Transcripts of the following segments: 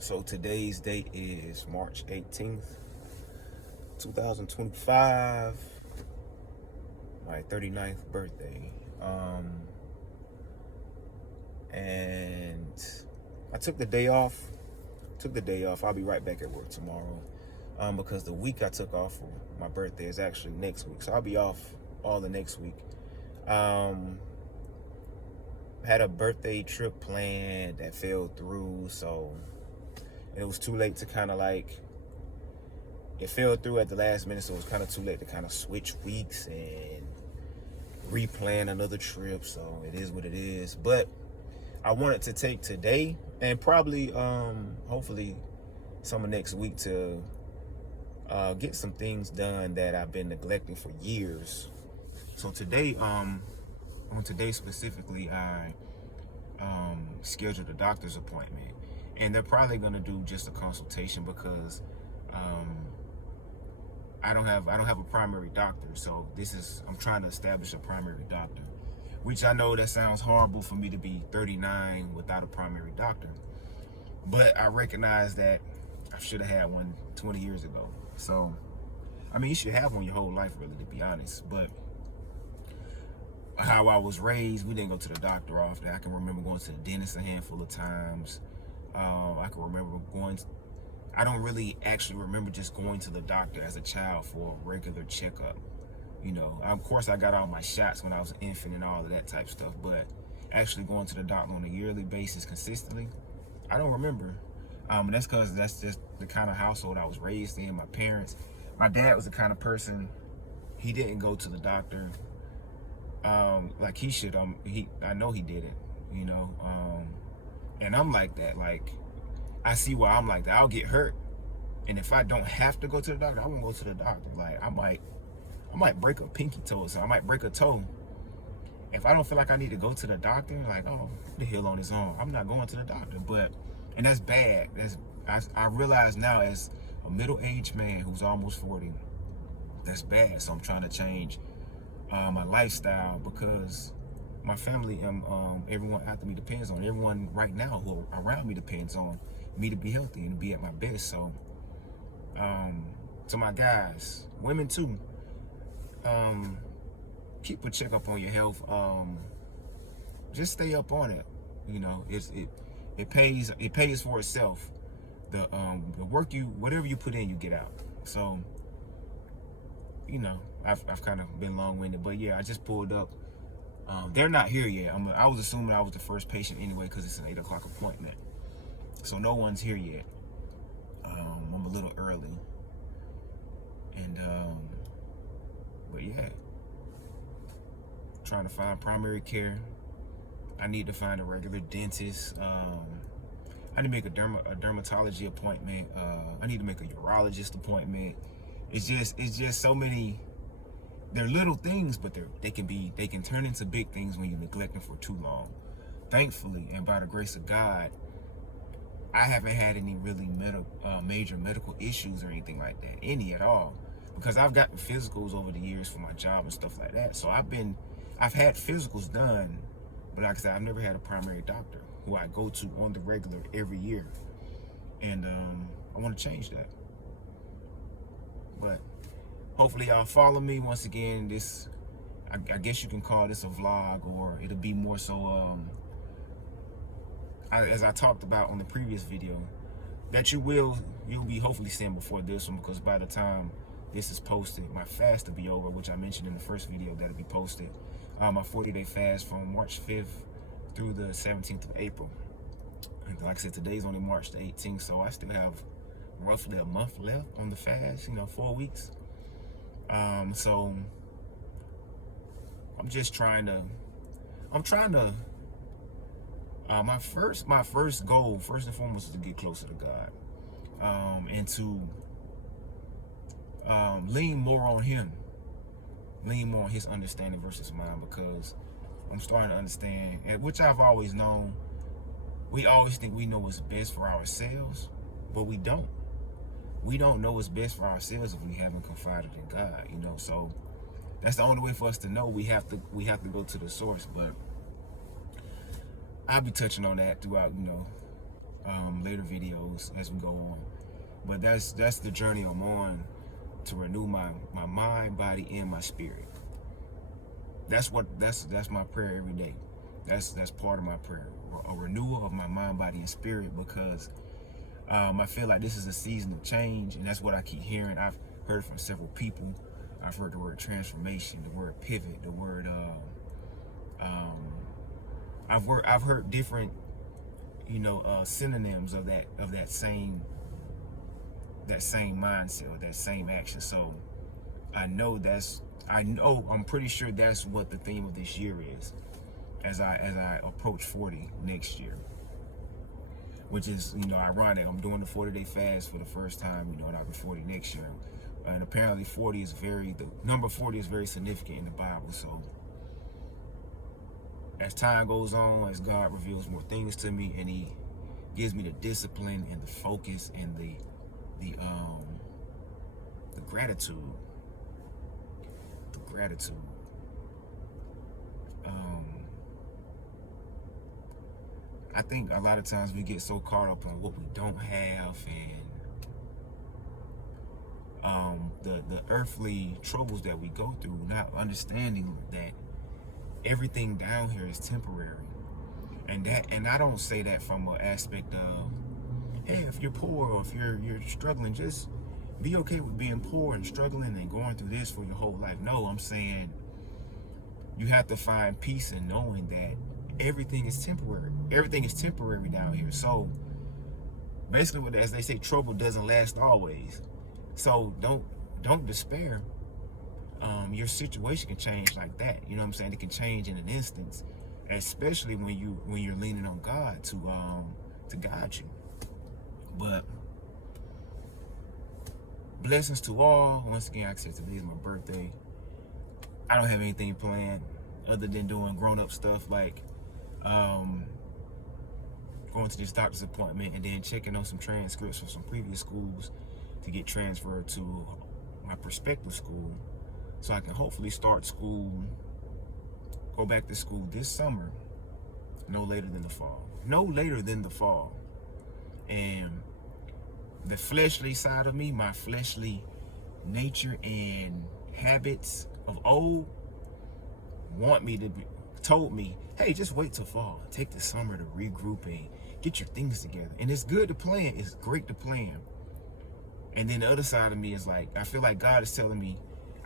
So today's date is March 18th, 2025. My 39th birthday. And I took the day off. I'll be right back at work tomorrow. Because the week I took off for my birthday is actually next week. So I'll be off all the next week. Had a birthday trip planned that fell through, so it was too late to kind of it fell through at the last minute, so it was kind of too late to kind of switch weeks and replan another trip. So it is what it is. But I wanted to take today and probably hopefully some of next week to get some things done that I've been neglecting for years. So today, on today specifically, I scheduled a doctor's appointment, and they're probably gonna do just a consultation because I don't have a primary doctor. So I'm trying to establish a primary doctor, which I know that sounds horrible for me to be 39 without a primary doctor, but I recognize that I should have had one 20 years ago. So I mean, you should have one your whole life, really, to be honest. But how I was raised, we didn't go to the doctor often. I can remember going to the dentist a handful of times. I can remember I don't really actually remember just going to the doctor as a child for a regular checkup. You know, of course I got all my shots when I was an infant and all of that type stuff, but actually going to the doctor on a yearly basis consistently, I don't remember. That's because that's just the kind of household I was raised in. My dad was the kind of person, he didn't go to the doctor like he should. I know he did it, you know. And I'm like that. Like, I see why I'm like that. I'll get hurt, and if I don't have to go to the doctor, I won't go to the doctor. Like, I might break a pinky toe, so I might break a toe. If I don't feel like I need to go to the doctor, like, oh, the hell on his own, I'm not going to the doctor. And that's bad. I realize now, as a middle-aged man who's almost 40, that's bad. So I'm trying to change my lifestyle, because my family and everyone after me depends on, everyone right now who around me depends on me to be healthy and be at my best. So to my guys, women too, keep a checkup on your health. Just stay up on it. You know, it pays for itself. The work whatever you put in, you get out. So, you know, I've kind of been long-winded, but yeah, I just pulled up. They're not here yet. I was assuming I was the first patient anyway, because it's an 8 o'clock appointment. So no one's here yet. I'm a little early. And, but yeah, trying to find primary care. I need to find a regular dentist. I need to make a dermatology appointment. I need to make a urologist appointment. It's just so many. They're little things, but they can turn into big things when you neglect them for too long. Thankfully, and by the grace of God, I haven't had any really major medical issues or anything like that, any at all, because I've gotten physicals over the years for my job and stuff like that. So I've had physicals done, but like I said, I've never had a primary doctor who I go to on the regular every year, and I want to change that. But hopefully y'all follow me. Once again, I guess you can call this a vlog, or it'll be more so, as I talked about on the previous video, that you'll be hopefully seeing before this one, because by the time this is posted, my fast will be over, which I mentioned in the first video that'll be posted. My 40-day fast from March 5th through the 17th of April. And like I said, today's only March the 18th, so I still have roughly a month left on the fast, 4 weeks. So I'm trying to my first goal, first and foremost, is to get closer to God, and to lean more on His understanding versus mine, because I'm starting to understand, and which I've always known. We always think we know what's best for ourselves, but we don't. We don't know what's best for ourselves if we haven't confided in God, So that's the only way for us to know. We have to go to the source. But I'll be touching on that throughout, later videos as we go on. But that's the journey I'm on, to renew my mind, body, and my spirit. That's my prayer every day. That's part of my prayer, a renewal of my mind, body, and spirit, because I feel like this is a season of change, and that's what I keep hearing. I've heard from several people. I've heard the word transformation, the word pivot, the word I've heard different, synonyms of that same mindset or that same action. So I'm pretty sure that's what the theme of this year is, as I approach 40 next year, which is, ironic. I'm doing the 40-day fast for the first time, and I'll be 40 next year. And apparently the number 40 is very significant in the Bible. So as time goes on, as God reveals more things to me, and he gives me the discipline and the focus and the gratitude. I think a lot of times we get so caught up on what we don't have, and the earthly troubles that we go through, not understanding that everything down here is temporary. And I don't say that from an aspect of, hey, if you're poor or if you're struggling, just be okay with being poor and struggling and going through this for your whole life. No, I'm saying you have to find peace in knowing that everything is temporary. Everything is temporary down here. So basically, as they say, trouble doesn't last always. So don't despair. Your situation can change like that. You know what I'm saying? It can change in an instance, especially when you're leaning on God to guide you. But blessings to all. Once again, like I said, today is my birthday. I don't have anything planned other than doing grown-up stuff, like going to this doctor's appointment and then checking on some transcripts from some previous schools to get transferred to my prospective school, so I can hopefully go back to school this summer, no later than the fall. And the fleshly side of me, my fleshly nature and habits of old, told me, hey, just wait till fall. Take the summer to regroup and get your things together. And it's good to plan. It's great to plan. And then the other side of me is like, I feel like God is telling me,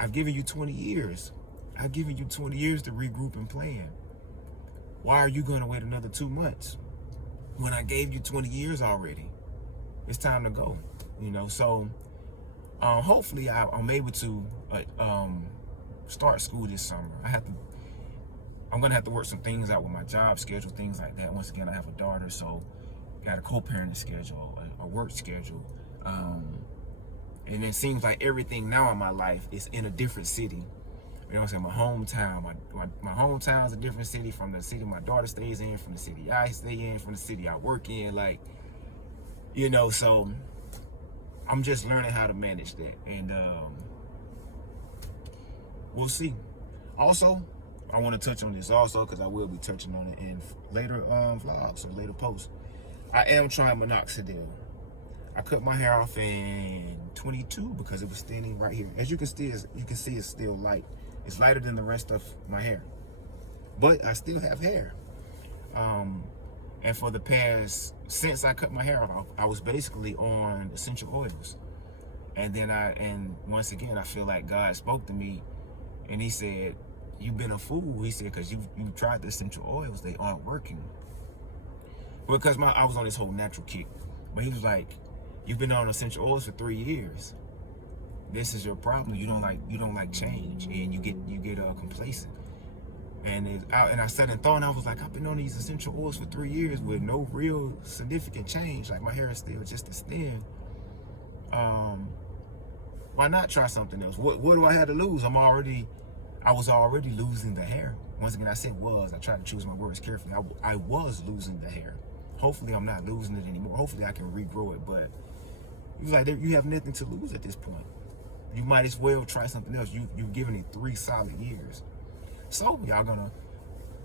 I've given you 20 years. I've given you 20 years to regroup and plan. Why are you going to wait another 2 months when I gave you 20 years already? It's time to go, So hopefully I'm able to start school this summer. I'm going to have to work some things out with my job schedule, things like that. Once again, I have a daughter, so got a co-parenting schedule, a work schedule. And it seems like everything now in my life is in a different city. You know what I'm saying? My hometown. My hometown is a different city from the city my daughter stays in, from the city I stay in, from the city I work in. So I'm just learning how to manage that. And we'll see. Also, I want to touch on this also, because I will be touching on it in later vlogs or later posts. I am trying minoxidil. I cut my hair off in 22 because it was thinning right here. As you can see, it's still light. It's lighter than the rest of my hair, but I still have hair. And for the past, since I cut my hair off, I was basically on essential oils. And then once again, I feel like God spoke to me, and he said, you've been a fool. He said, because you tried the essential oils, they aren't working. Because I was on this whole natural kick. But he was like, you've been on essential oils for 3 years. This is your problem. You don't like change, and you get complacent. And I sat and thought, and I was like, I've been on these essential oils for 3 years with no real significant change. Like, my hair is still just as thin. Why not try something else? What do I have to lose? I was already losing the hair. Once again, I said was. I tried to choose my words carefully. I was losing the hair. Hopefully, I'm not losing it anymore. Hopefully, I can regrow it. But he was like, you have nothing to lose at this point. You might as well try something else. You've given it 3 solid years. So y'all gonna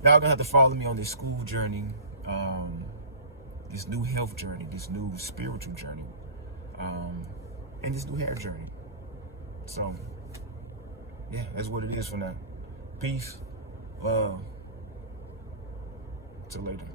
have to follow me on this school journey. this new health journey, this new spiritual journey, and this new hair journey. So, yeah, that's what it is for now. Peace. Till later.